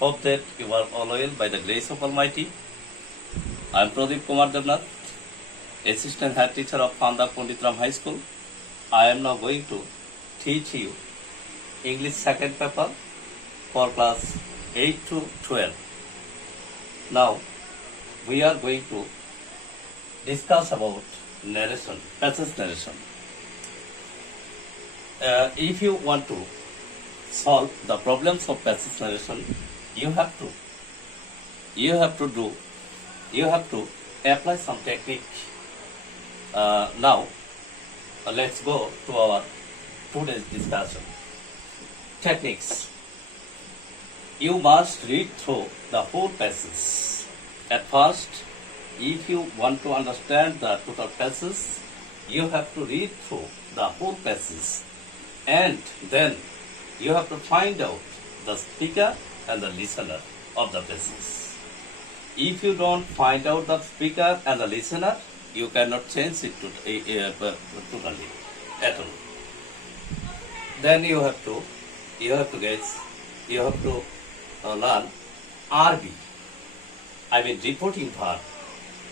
Hope that you are all well by the grace of Almighty. I am Pradeep Kumar Devnath, Assistant Head Teacher of Panda Ponditram High School. I am now going to teach you English second paper for class 8 to 12. Now, we are going to discuss about narration, passage narration. If you want to solve the problems of passage narration, you have to apply some technique. Now, let's go to our today's discussion. Techniques. You must read through the whole passage. At first, if you want to understand the total passage, you have to read through the whole passage, and then you have to find out the speaker and the listener of the passage. If you don't find out the speaker and the listener, you cannot change it totally at all. Then you have to learn RB. I mean reporting verb.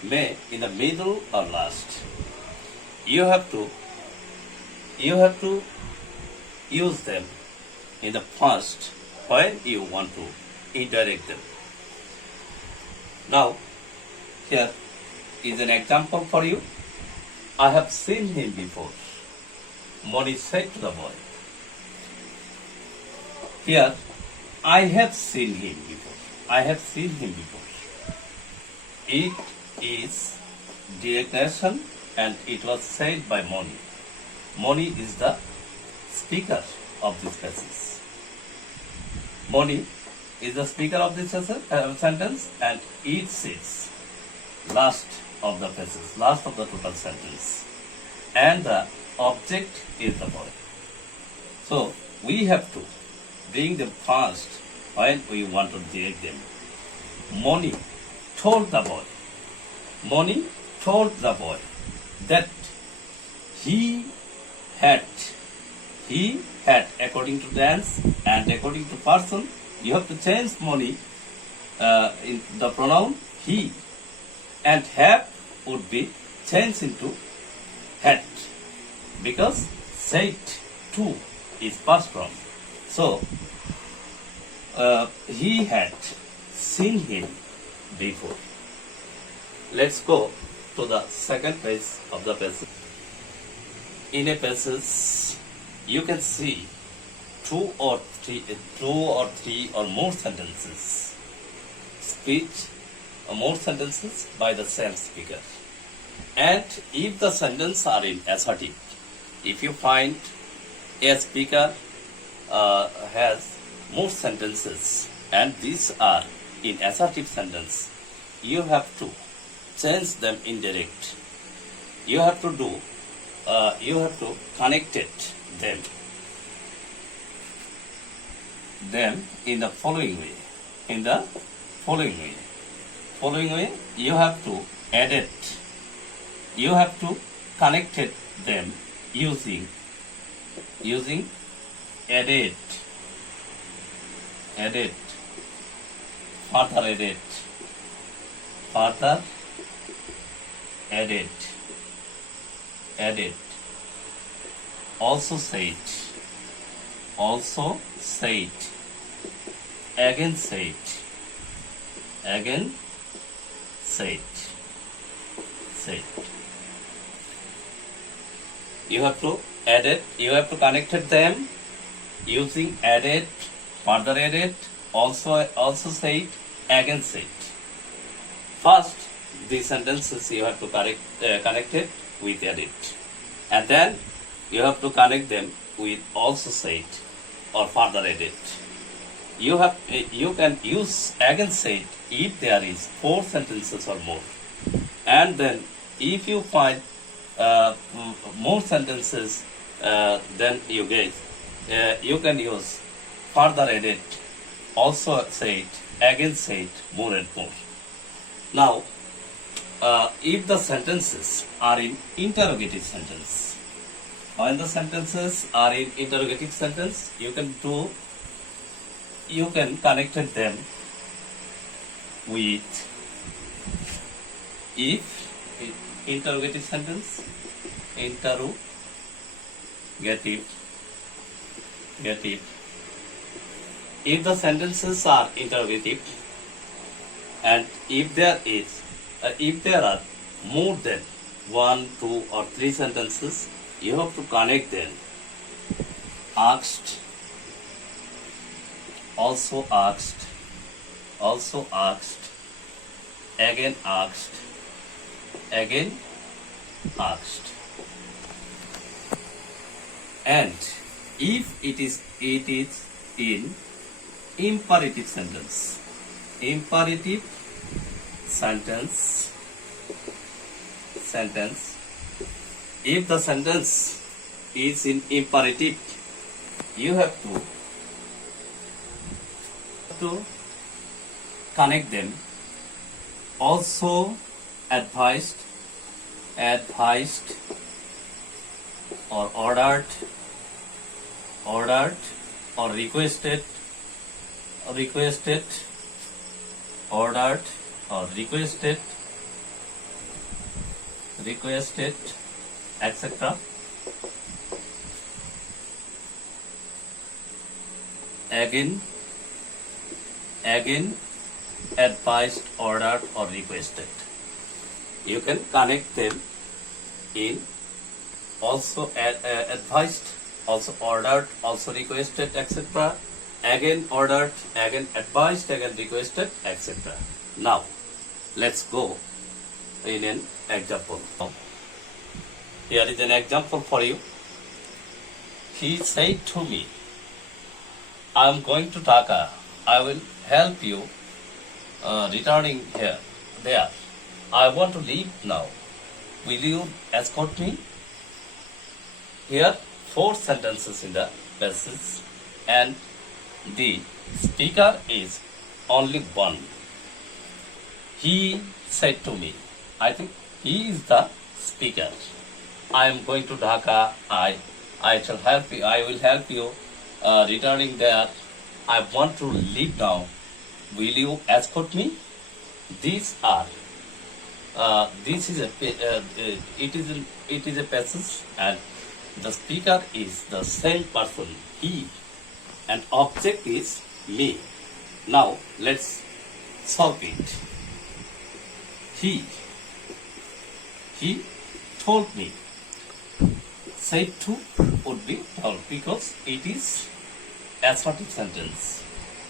May in the middle or last. You have to use them in the first when you want to indirect them. Now, here is an example for you. I have seen him before. Moni said to the boy. Here, I have seen him before. I have seen him before. It is direct narration and it was said by Moni. Moni is the speaker of this passage. Moni is the speaker of this sentence, and it says last of the passage, last of the total sentence. And the object is the boy. So we have to bring them first when we want to direct them. Moni told the boy. Moni told the boy that he had, according to tense and according to person, you have to change Moni in the pronoun he, and have would be changed into had, because said to is past form. So he had seen him before. Let's go to the second page of the passage. In a passage, you can see two or three or more sentences. Speech or more sentences by the same speaker. And if the sentences are in assertive, if you find a speaker has more sentences and these are in assertive sentence, you have to change them indirect. You have to connect them in the following way. You have to edit. You have to connect them using edit, further edit, also say it, again say it. You have to edit, you have to connect them using edit, further edit, also say it, again say it. First, these sentences you have to connect it with edit, and then you have to connect them with also say it or further edit. You can use again say it if there is 4 sentences or more, and then if you find more sentences, then you can use further edit, also say it, again say it, more and more. Now, if the sentences are in interrogative sentence, when the sentences are in interrogative sentence, you can do you can connect them with if interrogative sentence, interrogative. If the sentences are interrogative, and if there are more than 1, 2, or 3 sentences, you have to connect them. Asked, also asked, again asked, again asked. And if it is in imperative sentence, if the sentence is in imperative, you have to connect them. Also advised, or ordered, or requested, ordered or requested, etc. Again, advised, ordered or requested. You can connect them in also advised, also ordered, also requested, etc. Again ordered, again advised, again requested, etc. Now, let's go in an example. Here is an example for you. He said to me, I am going to Dhaka. I will help you returning there. I want to leave now. Will you escort me? Here, 4 sentences in the passage, and the speaker is only one. He said to me, I think he is the speaker. I am going to Dhaka. I shall help you. I will help you returning there. I want to leave now. Will you escort me? These are. This is it is a passage, and the speaker is the same person, he, and object is me. Now let's solve it. He told me. Said to would be told because it is assertive sentence.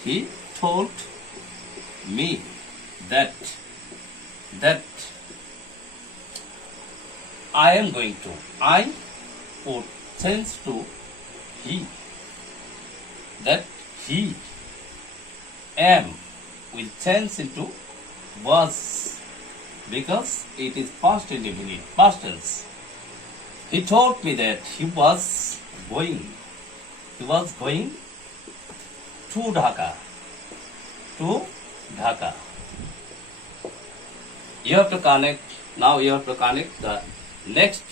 He told me that I am going to. I would change to he. That he am will change into was because it is past indefinite, past tense. He told me that he was going to Dhaka. You have to connect, now you have to connect the next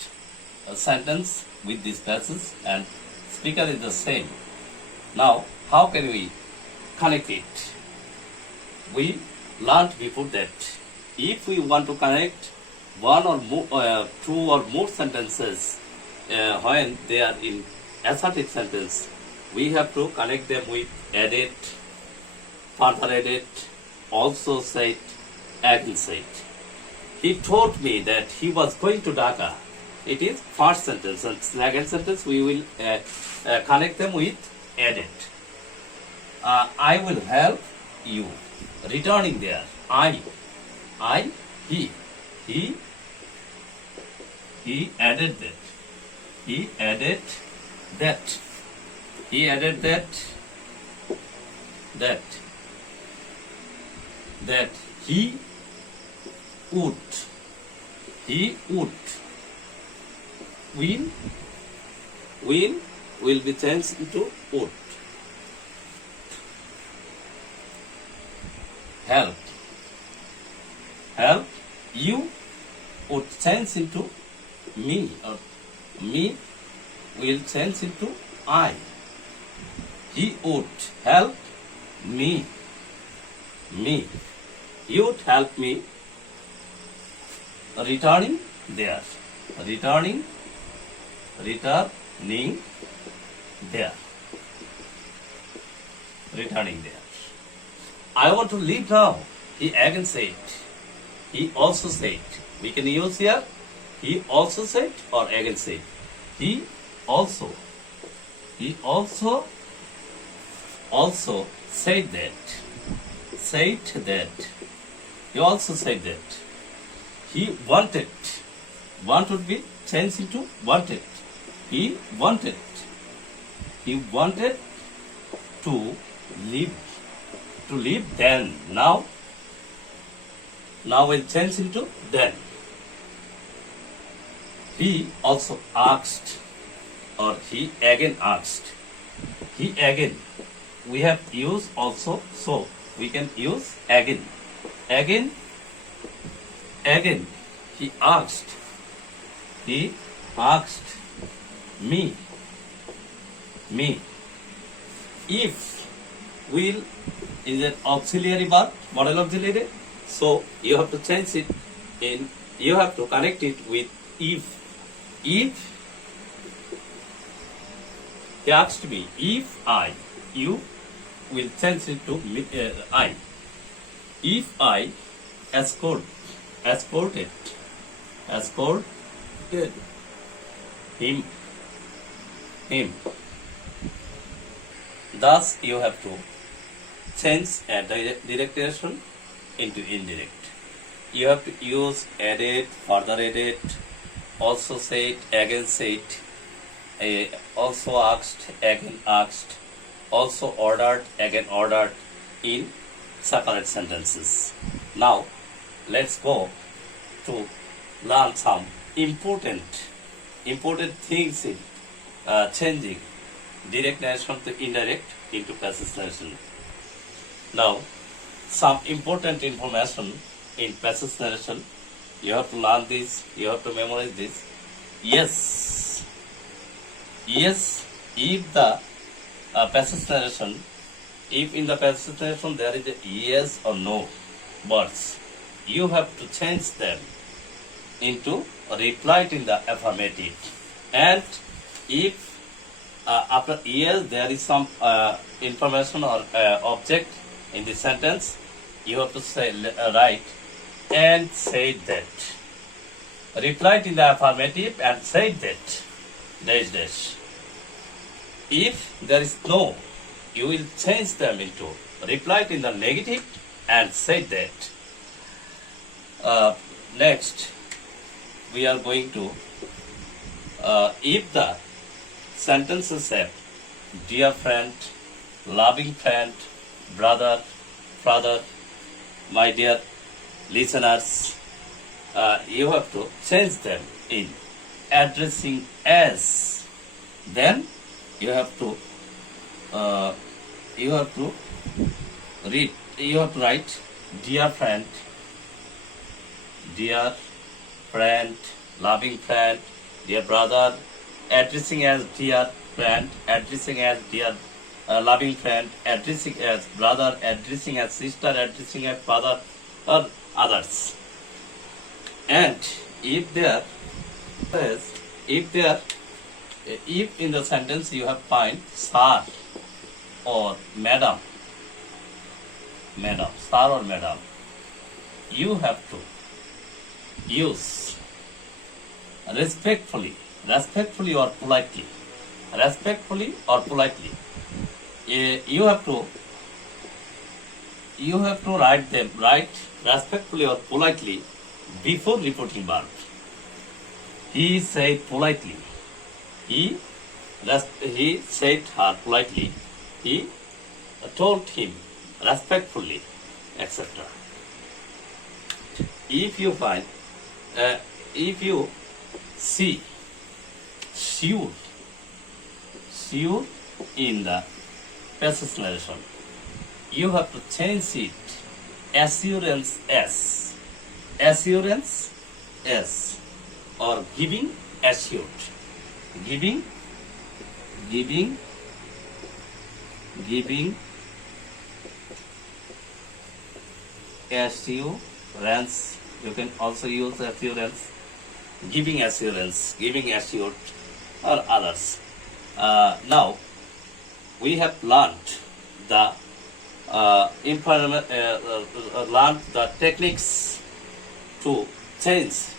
sentence with this passage, and speaker is the same. Now, how can we connect it? We learned before that if we want to connect one or more, 2 or more sentences when they are in assertive sentence, we have to connect them with added, further added, also said, again said. He told me that he was going to Dhaka. It is first sentence, and second sentence we will connect them with added. I will help you returning there. He added that. He added that. He would. Will be changed into would. Help you would change into me, or me will change into I. He would help me, me. You'd help me returning there, returning there, returning there. I want to leave now. He again said. He also said. We can use here. He also said or again said. He also said that. Said that. He also said that. He wanted. Want would be changed into wanted. He wanted. He wanted to leave. To leave then. Now we'll change into then. He also asked or he again asked. He again. We have used also, so we can use again. Again. He asked. He asked me. If will is an auxiliary verb, model auxiliary. So you have to change it in. You have to connect it with if. If he asked me if I, you will change it to I. If I escorted him. Thus you have to change a direct action into indirect. You have to use added, further added, also said, again said, also asked, again asked, also ordered, again ordered in separate sentences. Now let's go to learn some important things in changing direct narration to indirect into passive narration. Now, some important information in passive narration. You have to learn this. You have to memorize this. Yes. If the passive narration, if in the passive narration there is a yes or no words, you have to change them into reply in the affirmative. And if after yes there is some information or object in the sentence, you have to say write and say that. Reply in the affirmative and say that dash. If there is no, you will change them into reply in the negative and say that. Next, we are going to if the sentences have dear friend, loving friend, brother, father, my dear listeners, you have to change them in addressing as. Then you have to write dear friend, loving friend, dear brother, addressing as dear friend, addressing as dear loving friend, addressing as brother, addressing as sister, addressing as father, or others. And if in the sentence you have find sir or madam, sir or madam, you have to use respectfully or politely. You have to write respectfully or politely before reporting verb. He said politely. He said her politely. He told him respectfully, etc. If you see sure in the passive narration, you have to change it assurance s or giving assured. Giving assurance. You can also use assurance, giving assurance, giving assured, or others. Now we have learned the learned the techniques to change